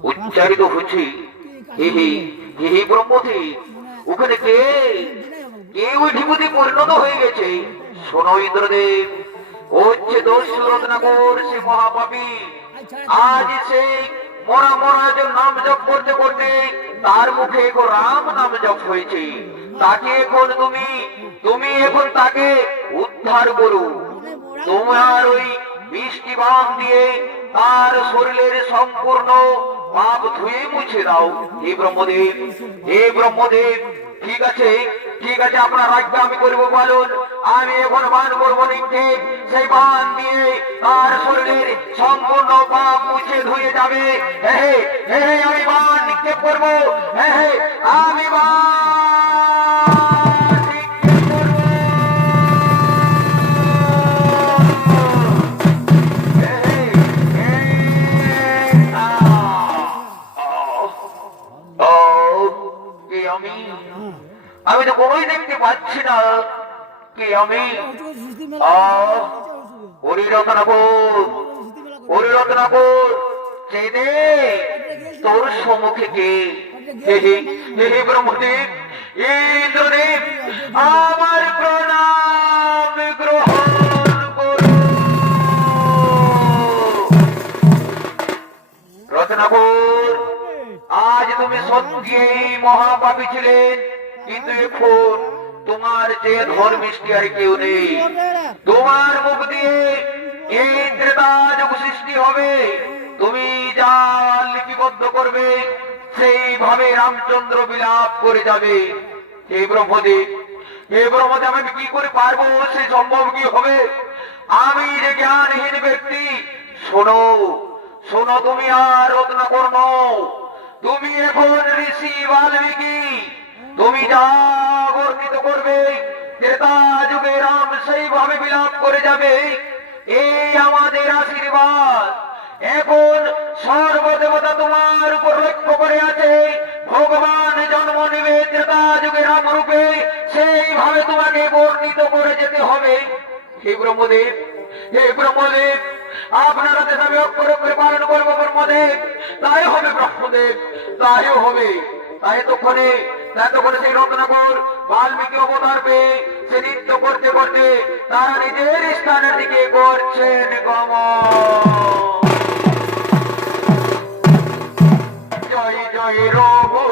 উচ্চারিত হচ্ছে। হে হে হে হে ব্রহ্মদেব, ওখানে কে কে ওই ঢিপুতে পরিণত হয়ে গেছে? শোনো ইন্দ্রদেব, ও হচ্ছে দস্যুরত্নাকর, সে মহাপাপী। আজ সেই মরা মরা যে নাম জপ করতে করতে তার মুখে এখন রাম নাম জপ হয়েছে। তাকে এখন তুমি এখন তাকে উদ্ধার করো। তোমার ওই বৃষ্টি বান দিয়ে তার শরীরের সম্পূর্ণ পাপ ধুয়ে মুছে দাও। হে ব্রহ্মদেব, হে ব্রহ্মদেব, ঠিক আছে ঠিক আছে, আপনার আজ্ঞা আমি করবো পালন। আমি এখন বান করবো নিক্ষেপ, সেই বান দিয়ে তার শরীরের সম্পূর্ণ পাপ মুছে ধুয়ে যাবে। হে হে হে হে, আমি বান নিক্ষেপ করবো। হে হে, আমি বান নিক্ষেপ করবো। হে হে হে, ও কে আমি? আমি তো কোনোই দেখতে পাচ্ছি না কে আমি। হরিরত্নাকর, হরিরত্নাকর, চেনে তোর সম্মুখে কে? হে হে হে হে ব্রহ্মদেব, ইন্দ্রদেব, আমার প্রণাম গ্রহণ করো। রত্নাকর, আজ তুমি সত্যি মহাপাপী ছিলেন, কিন্তু এখন তোমার যে ধর্মিষ্ঠী আর কেউ নেই। তোমার মুখ দিয়ে এই ত্রেতা যুগ সৃষ্টি হবে। তুমি যা লিপিবদ্ধ করবে সেইভাবে রামচন্দ্র বিলাপ করে যাবে। হে ব্রহ্মদেব, হে ব্রহ্মদেব, আমি কি করে পারবো? সে সম্ভব কি হবে? আমি যে জ্ঞানহীন ব্যক্তি। শোনো শোনো, তুমি আর রত্নাকর নও, তুমি এখন ঋষি বাল্মীকি। তুমি যা বর্ণিত করবে ত্রেতা যুগে রাম সেইভাবে বিলাপ করে যাবে। এই আমাদের আশীর্বাদ। এখন সর্বদেবতা তোমার উপর লক্ষ্য করে আছে। ভগবান জন্ম নেবে ত্রেতা যুগে রাম রূপে, সেইভাবে তোমাকে বর্ণিত করে যেতে হবে। হে ব্রহ্মদেব, হে ব্রহ্মদেব, আপনারা দেশ আমি অক্ষরে অক্ষরে পালন করবো ব্রহ্মদেব। তাই হবে ব্রহ্মদেব, তাই হবে। তাই এতক্ষণে সেই রত্নাকর বাল্মীকি অবতার পেয়ে সে নৃত্য করতে করতে তারা নিজের স্থানের দিকে করছেন গমন। জয় জয় রঘু